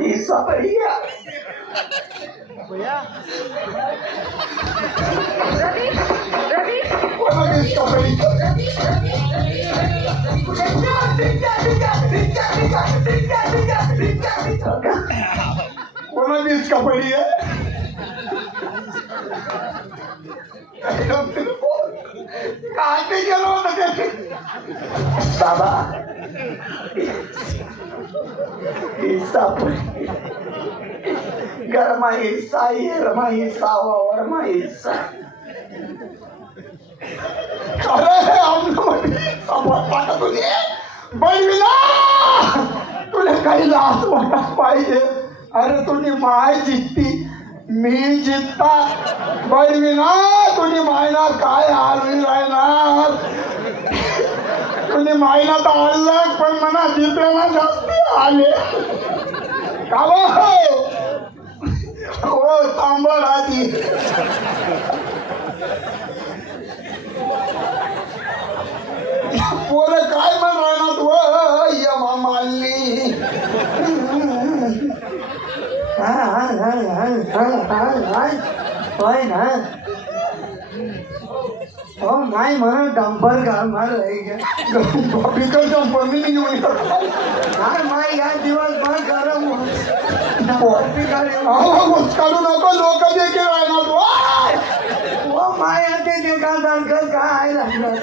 हिस्सा बढ़िया इसका बढ़िया बाबा हिस्सा गरमा हिस्सा रमा हिस्सा वरमा हिस्सा अरे बनविला तुला काही लाच वाटत पाहिजे अरे तुझी माय जितती मी जितता बनविला तुझी मायना काय हलवी राहणार तुझी मायना तर हल्लक पण मना जितल्याला जास्ती आले का हो तांबड आधी पोरं काय म्हण राहणार तू यमा मानली होय ना हो नाही म्हणा डंपर घाल मला डंपर मी घेऊन माय या दिवसभर गरम काढू नको लोक देखील राहणार हो माय ते सारखं काय राहणार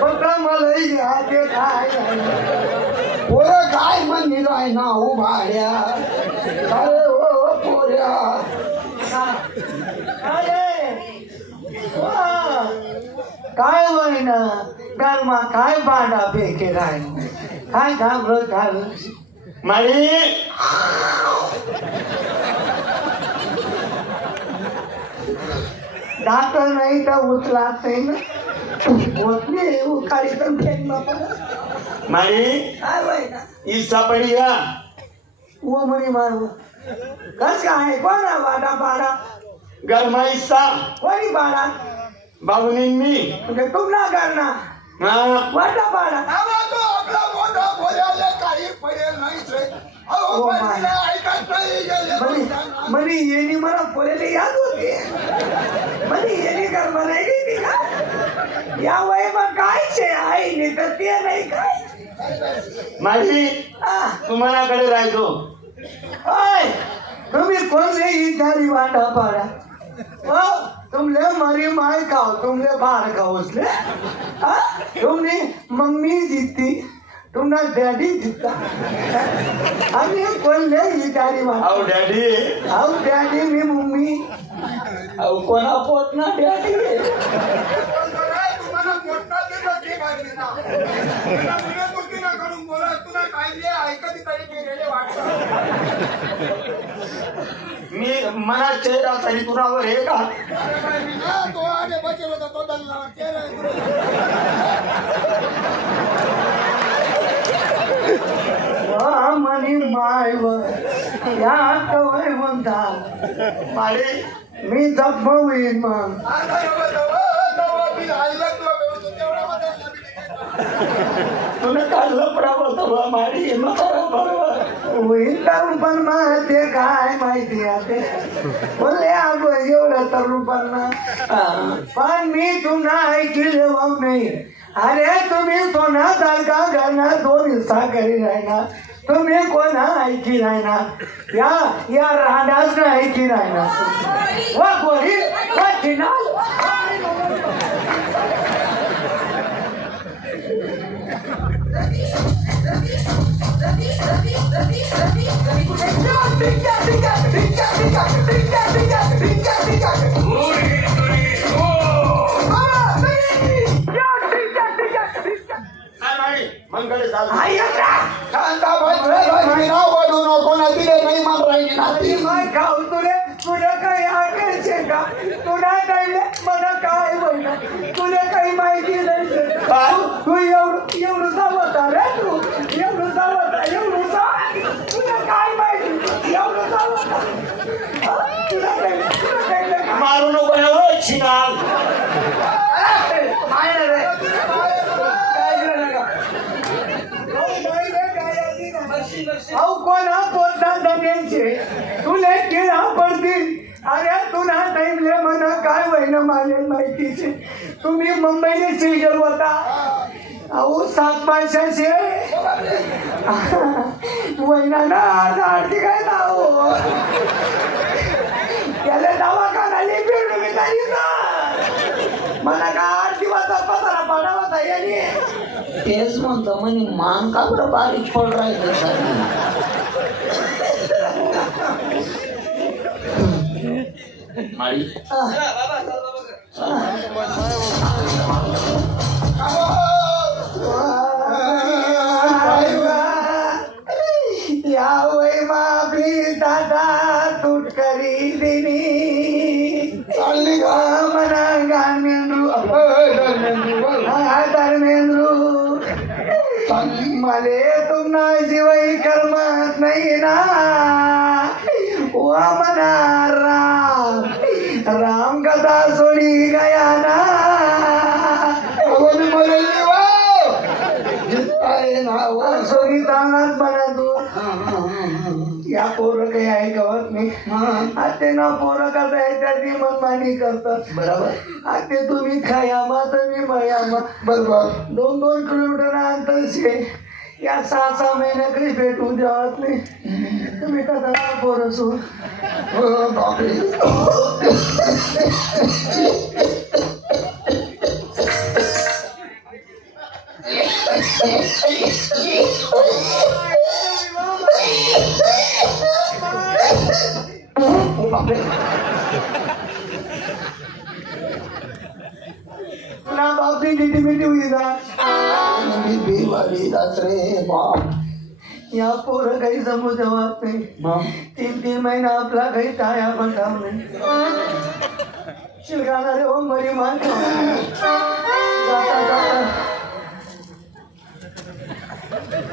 फक्त मलाही घ्या ते काय पोरं काय म्हणली राय ना हो भाड्या अरे हो पोऱ्या काय होईना गरमा काय बांधा फेके राय काय घाबरत घालत माळी डॉक्टर नाही तर उचलात नाही ना उचले उखाडी तर फेक नको माळी काय होईना हिस्सा पडिया वो म्हणे मारू कस काय कोणा वाडा पाडा गरमा हिस्सा कोणी पाडा बाबूनी मी म्हणजे तुम ना करणार वाटा पाडा म्हणे येणी मला पोरेले याद होते म्हणे येणी कर म्हणायची का या वय मग कायच आहे नाही तर ते नाही काय माझी तुम्हालाकडे राहायचो तुम्ही कोणते इथारी वाटा पाडा तुमले मरी माय खाओ तुमले बाहर खाओसले तुमने मम्मी जीती तुमना डैडी जीता अरे कोणले इथारी वाटा आओ डैडी मी मम्मी आओ कोणा पोटना डैडी मी मना चेहरा तरी कुणावर आहे का तो आगे बचेल होता तो दल्ला चेहरा मनी माय या कवय म्हणता माळे मी जप होईन मग तुला काढलं पडावं माडी होईल तरुण पण ते काय माहिती आहे बोलले अगो एवढं तरुण पण पण मी तुम्हाला ऐकले नाही अरे तुम्ही कोणा सारखा घरना 2 हिस्सा करी राहणार तुम्ही कोणा ऐकी राहणार या राडाच ना ऐकी राहणार वा गोरी वा चिनाल तुला काही आठवते का तुला काही मला काय बोलणार तुला काही माहिती नाही तू एवढं जावता रे तू एवढं जावता तुला काय माहिती एवढं जावता मारू नको शिनाल कोण ना पोटात दण्याचे तुले किळा पडतील. अरे तुला टाइमले म्हणा काय वहिनं माले माहितीचे. तुम्ही मुंबईने सिलगल होता अहो 7 माणसाचे वहिना ना आरती काय नाव त्याला दवाखाना लिपिड मी झाली ना मला का आरती वाचा पताला पाडावाचा याने तेच म्हणतो म्हणे मान का बरं बारीक पड राहिलं माळी या वय मापली दादा तुटकरी दिनी चालली गा मना गामेंद्रू धर्मेंद्रू मले तुम्हा शिवाय कर्मात नाही ना ओ मना राम कथा सोडी गया ना सोडी तानात बना तू या पोरं काही आहे गवत नाही ते ना पोरं करता त्याची मनमानी करतात बरोबर ते तुम्ही खायामा तुम्ही मयामा बरोबर 2-2 किलोमीटर अंतर शे या 6-6 महिन्या काही भेटू देत नाही तुम्ही कसा पोरं सो ना बापरी नीटी मिटी हुई रे बाप या पोरं काही समोर जवाब नाही 3-3 महिना आपला काही टाळ्या पण काम नाही शिलगाणारे हो मरी मान जाता जाता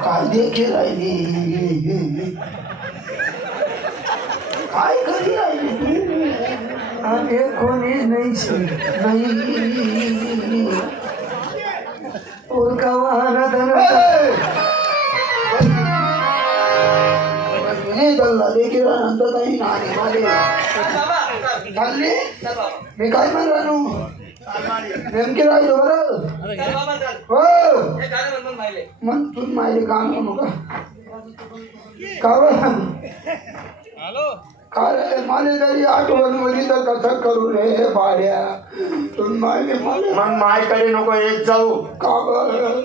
काय देखील राहिली काय कधी राहिली आणि कोणीच नाही उरका वाहना गल्ला देखील नंतर नाही चालली मी काय म्हणू नेमके राहिलो बरं हो मग तू माझे काम नका काय मला जरी आठवण मध्ये तर कसं करू रे भाड्या तू मग माझ्याकडे नको येत जाऊ का बरं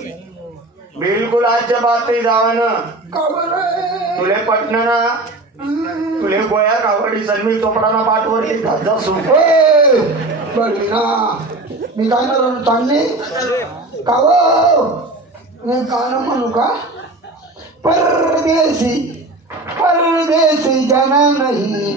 बिलकुल आजच्या बात नाही जावानं का बरं तुले पटना ना तुले गोया कावडी सन्मी चोपडाना पाठवरती घात सुन बरी ना मी काय ना चांगली काव गाणं म्हणू का परदेसी परदेसी जाना नहीं